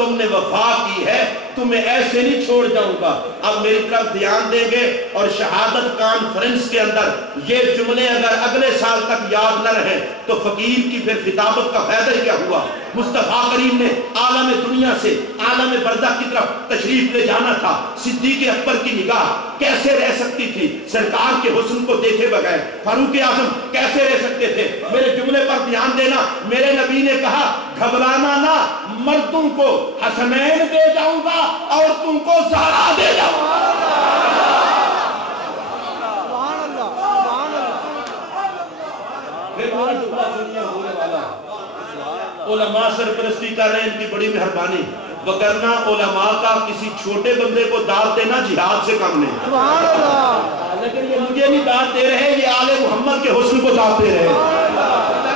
تم نے وفا کی ہے، تمہیں ایسے نہیں چھوڑ جاؤں گا۔ اب میری طرف دھیان دیں گے اور شہادت کانفرنس کے اندر یہ جملے اگر اگلے سال تک یاد نہ رہیں تو فقیر کی پھر خطابت کا فائدہ کیا ہوا؟ مصطفیٰ کریم نے عالم دنیا سے عالم برزخ کی طرف تشریف لے جانا تھا، صدیق اکبر کی نگاہ کیسے رہ سکتی تھی سرکار کے حسن کو دیکھے بغیر؟ فاروق اعظم کیسے رہ سکتے تھے؟ میرے جملے پر دھیان دینا، میرے نبی نے کہا گھبرانا نہ، مردوں کو حسنین دے جاؤں گا، عورتوں کو زہرا دے جاؤں گا۔ علماء سرپرستی کر رہے ہیں، ان کی بڑی مہربانی، وگرنہ علماء کا کسی چھوٹے بندے کو داد دینا جہاد سے کم نہیں۔ سبحان اللہ۔ لیکن یہ مجھے نہیں داد دے رہے، یہ آل محمد کے حسن کو داد دے رہے ہیں۔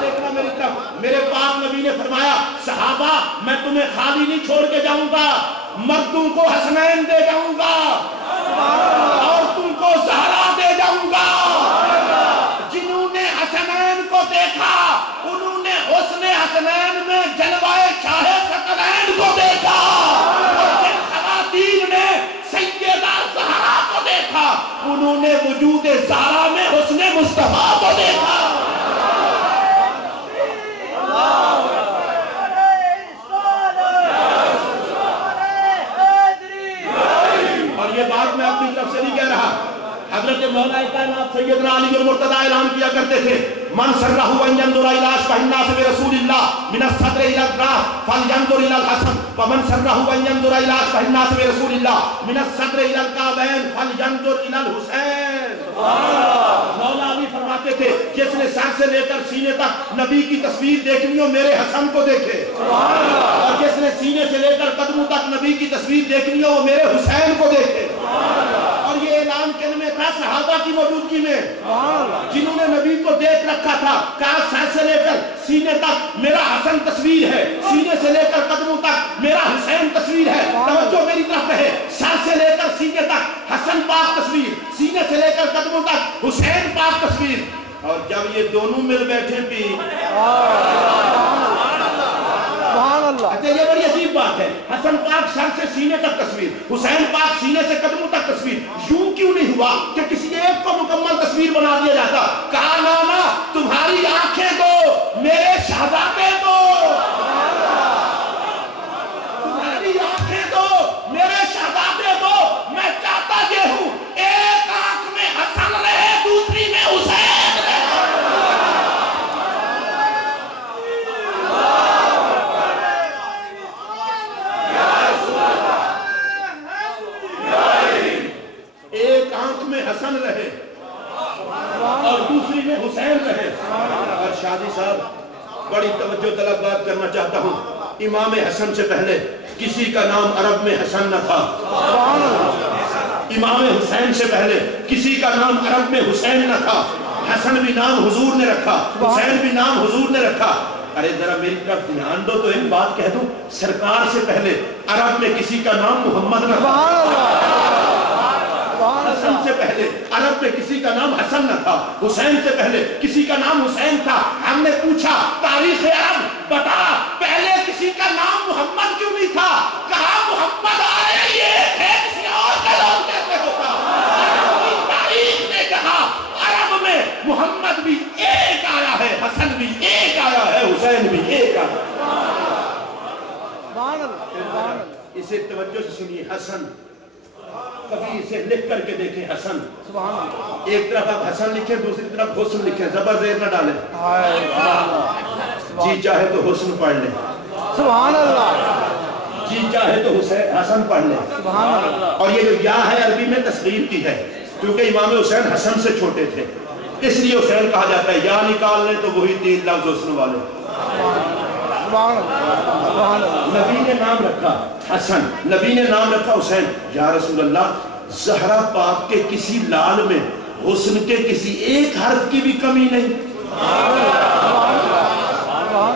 دیکھنا میری طرف، میرے پاک نبی نے فرمایا صحابہ میں تمہیں خالی نہیں چھوڑ کے جاؤں گا، مردوں کو حسنین دے جاؤں گا، عورتوں کو زہرا دے جاؤں گا۔ جنہوں نے حسنین کو دیکھا انہوں نے حسن حسنین میں جلوائے شاہ ثقلین کو دیکھا، اور جن خواتین نے سیدہ زہرا کو دیکھا انہوں نے وجود زہرا میں حسن مصطفیٰ کو دیکھا۔ اور یہ بات میں اپنی طرف سے نہیں کہہ رہا، حضرت مولا کائنات سیدنا علی المرتضیٰ اعلان کیا کرتے تھے من سرہ ان ينظر الى اشبہ الناس برسول اللہ من الصدر الى الراس فلینظر الى الحسن ومن سرہ ان ينظر الى اشبہ الناس برسول اللہ من الصدر الى الکعبین فلینظر الى الحسین۔ مولا علی فرماتے تھے جس نے سر سے لے کر سینے تک نبی کی تصویر دیکھنی ہو میرے حسن کو دیکھے، اور جس نے سینے سے لے کر قدموں تک نبی کی تصویر دیکھنی ہو میرے حسین کو دیکھے۔ اور یہ اعلان کرنے میں تھا صحابہ کی موجودگی میں، جنہوں نے نبی کو دیکھ رکھا تھا، کہا سر سے لے کر سینے تک میرا حسن تصویر ہے، سینے سے لے کر قدموں تک میرا حسین تصویر ہے۔ توجہ میری طرف رہے، سر سے لے کر سینے تک حسن پاک تصویر، سینے سے لے کر قدموں تک حسین پاک تصویر۔ اور جب یہ دونوں مل بیٹھے بھی اچھا یہ بڑی عجیب بات ہے، حسن پاک سر سے سینے تک تصویر، حسین پاک سینے سے قدموں تک تصویر، یوں کیوں نہیں ہوا کہ کسی ایک کو مکمل تصویر بنا دیا جاتا؟ کہا نانا تمہاری آنکھیں دو میرے شہزادے دو، تمہاری آنکھیں دو میرے شہزادے دو، میں چاہتا یہ ہوں ایک آنکھ میں حسن رہے دوسری میں حسین رہے۔ ایک آنکھ میں حسن رہے اور دوسری میں حسین رہے۔ اور شادی صاحب بڑی توجہ طلب بات کرنا چاہتا ہوں، امام حسن سے پہلے کسی کا نام عرب میں حسن نہ تھا، امام حسین سے پہلے کسی کا نام عرب میں حسین نہ تھا، حسن بھی نام حضور نے رکھا، حسین بھی نام حضور نے رکھا۔ ارے ذرا میری طرف دھیان دو تو ایک بات کہہ دوں، سرکار سے پہلے عرب میں کسی کا نام محمد نہ تھا، حسن سے پہلے عرب میں کسی کا نام حسن نہ تھا، حسین سے پہلے کسی کا نام حسین تھا۔ ہم نے پوچھا تاریخ عرب بتا پہلے کسی کا نام محمد کیوں نہیں تھا؟ کہا محمد آیا یہ ہے کسی اور کا نام کیسے ہوتا؟ عرب کی تاریخ نے کہا عرب میں محمد بھی ایک آیا ہے، حسن بھی ایک آیا ہے، حسین بھی ایک آیا ہے۔ اسے توجہ سے سنیے، حسن کبھی اسے لکھ کر کے دیکھیں، حسن ایک طرف آپ حسن لکھیں دوسری طرف حسن لکھیں، زبر زیر نہ ڈالیں، جی چاہے تو حسن پڑھ لیں، سبحان اللہ، جی چاہے تو حسن پڑھ لیں، سبحان اللہ۔ اور یہ جو یا ہے عربی میں تصغیر کی ہے، کیونکہ امام حسین حسن سے چھوٹے تھے اس لیے حسین کہا جاتا ہے، یا نکال لیں تو وہی 3 لفظ حسن والے۔ نبی نے نام رکھا حسن، نبی نے نام رکھا حسین۔ یا رسول اللہ زہرا پاک کے کسی لال میں حسن کے کسی ایک حرف کی بھی کمی نہیں۔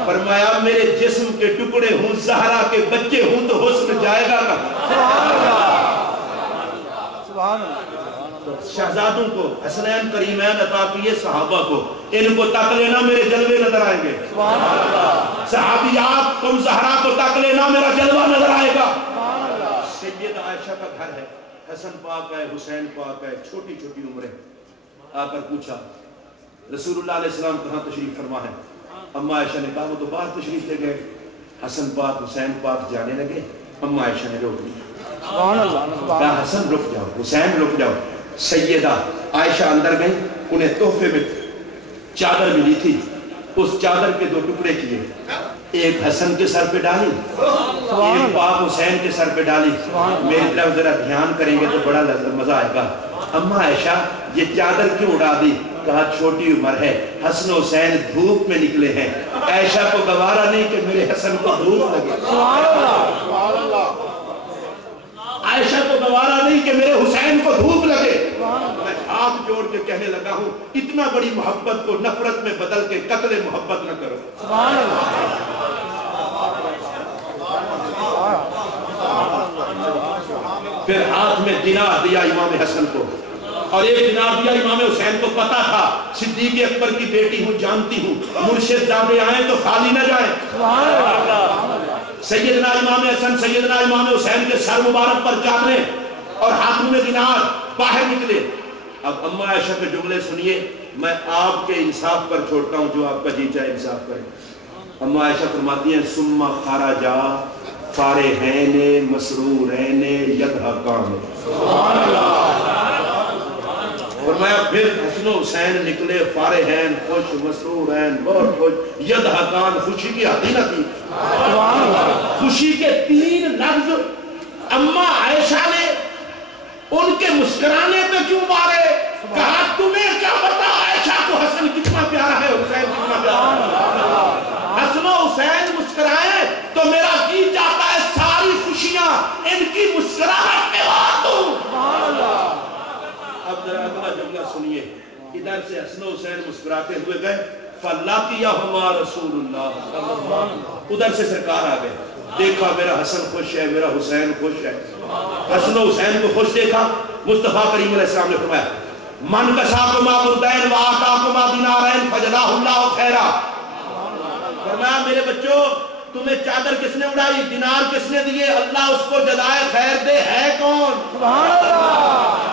فرمایا میرے جسم کے ٹکڑے ہوں زہرا کے بچے ہوں تو حسن جائے گا سبحان اللہ۔ شہزادوں کو حسنین کریمین عطا کیے صحابہ کو، ان کو تک لینا میرے جلوے نظر آئیں گے۔ صحابیات تم زہرا کو تک لینا میرا جلوہ نظر کا گھر ہے، حسن پاک ہے، حسین پاک ہے، چھوٹی چھوٹی عمریں. آ کر پوچھا رسول اللہ علیہ السلام کہاں تشریف فرما ہے؟ اما عائشہ نے کہا وہ تو باہر تشریف لے گئے. حسن پاک حسین پاک جانے لگے، اما عائشہ نے روک لیا. کہا حسن رک جاؤ، حسین رک جاؤ. سیدہ عائشہ اندر گئی، انہیں تحفے میں چادر ملی تھی، اس چادر کے 2 ٹکڑے کیے، ایک حسن کے سر پہ ڈالی، ایک پاک حسین کے سر پہ ڈالی. میری طرف ذرا دھیان کریں گے تو بڑا مزہ آئے گا. اما عائشہ یہ چادر کیوں اڑا دی؟ کہا چھوٹی عمر ہے، حسن حسین دھوپ میں نکلے ہیں، عائشہ کو گوارا نہیں کہ میرے حسن کو دھوپ لگے. عائشہ کو گوارا نہیں کہ میرے حسین کو دھوپ لگے. میں ہاتھ جوڑ کے کہنے لگا ہوں اتنا بڑی محبت کو نفرت میں بدل کے قتل محبت نہ کرو. پھر ہاتھ میں دینار دیا امام حسن کو اور ایک دینار دیا امام حسین کو. پتا تھا صدیق اکبر کی بیٹی ہوں، جانتی ہوں مرشد زادے آئیں تو خالی نہ جائیں. سیدنا امام حسن سیدنا امام حسین کے سر مبارک پر چادریں اور ہاتھوں میں دینار باہر نکلے. اب اما عائشہ کے جملے سنیے، میں آپ کے انصاف پر چھوڑتا ہوں، جو آپ کا جی چاہے انصاف کریں. اما عائشہ فرماتی ہیں ثم خرجا فارحین مسرورین یضحکان. فرمایا پھر حسن و حسین نکلے فارحین، خوش، مسرورین، بہت خوش، یضحکان، خوشی کی حد نہ تھی. خوشی کے 3 لفظ اما عائشہ نے ان کے مسکرانے پہ کیوں مارے؟ کہا تمہیں کیا پتا عائشہ کو حسن کتنا پیارا ہے، حسین کتنا پیارا ہے. حسن و حسین مسکرائیں تو میرا جی چاہتا ہے ساری خوشیاں ان کی مسکراہٹ میں وار دوں. اب ذرا اگلا جملہ سنیے. ادھر سے حسن و حسین مسکراتے ہوئے گئے، فَلَقِيَهُمَا رَسُولُ اللَّهِ. ادھر سے سرکار آ گئے، دیکھا میرا حسن خوش ہے، میرا حسین خوش ہے. حسن و حسین کو خوش دیکھا. مصطفیٰ کریم علیہ السلام نے فرمایا من کساکما بردین وآتاکما دینارین فجزاہ اللہ خیرا. فرمایا میرے بچوں تمہیں چادر کس نے اڑائی، دینار کس نے دیے، اللہ اس کو جزائے خیر دے. ہے کون؟ سبحان اللہ.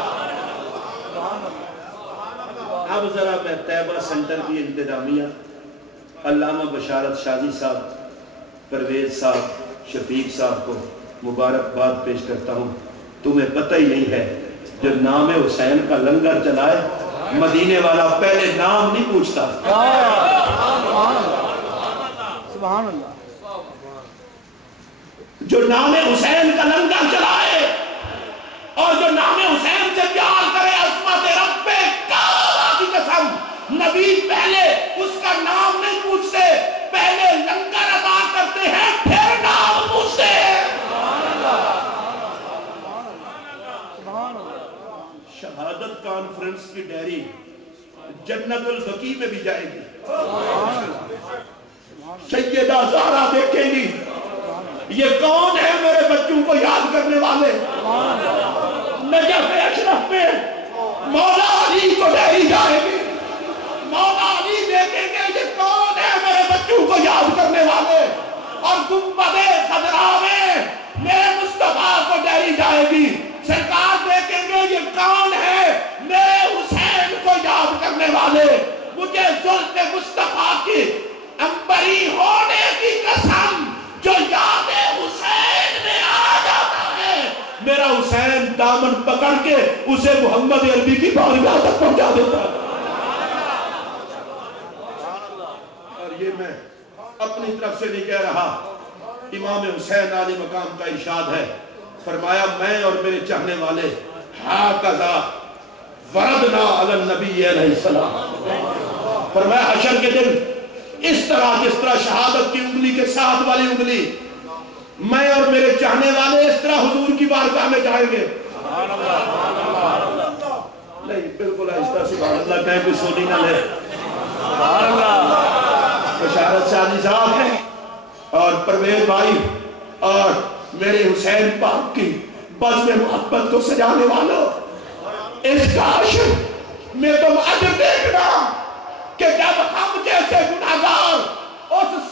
اب ذرا میں طیبہ سینٹر کی انتظامیہ علامہ بشارت شازی صاحب، پرویز صاحب، شفیق صاحب کو مبارکباد پیش کرتا ہوں. تمہیں پتہ ہی نہیں ہے جو نام حسین کا لنگر چلائے مدینے والا پہلے نام نہیں پوچھتا. سبحان اللہ. جو نام حسین کا لنگر چلائے اور جو نام حسین سے پیار کرے، عظمت رب کعبہ کی قسم، نبی پہلے اس کا نام نہیں پوچھتے، پہلے لنگر ادا کرتے ہیں پھر نام پوچھتے ہیں. شہادت کانفرنس کی ڈائری جنت البقیع میں بھی جائے گی. سیدہ زہرا دیکھیں گی یہ کون ہے میرے بچوں کو یاد کرنے والے. نجف اشرف میں مولا علی کو ڈائری جائے گی، مولا علی دیکھیں گے یہ کون ہے میرے بچوں کو یاد کرنے والے. اور گنبد خضرا میں میرے مصطفیٰ کو ڈائری جائے گی، سرکار دیکھیں گے یہ کون ہے میرے حسین کو یاد کرنے والے. مجھے زلف مصطفیٰ کی عنبری ہونے کی قسم جو یاد حسین میں آ جاتا ہے، میرا حسین دامن پکڑ کے اسے محمد عربی کی بارگاہ تک پہنچا دیتا ہے. اور یہ میں اپنی طرف سے نہیں کہہ رہا، امام حسین علی مقام کا ارشاد ہے. فرمایا میں اور میرے چاہنے والے ہاکذا وردنا علی النبی علیہ السلام. فرمایا حشر کے دن اس طرح جس طرح شہادت کی انگلی کے ساتھ والی انگلی، میں اور میرے چاہنے والے اس طرح حضور کی بارگاہ میں جائیں گے. نہیں بالکل آہستہ سبحان اللہ کہیں کوئی سونی نہ لے. بشارت شادی صاحب ہیں اور پرویز بھائی اور میرے حسین پاک کی بزم محبت کو سجانے والوں، اس کاش میں تم عجب دیکھنا کہ جب ہم جیسے گناہگار اس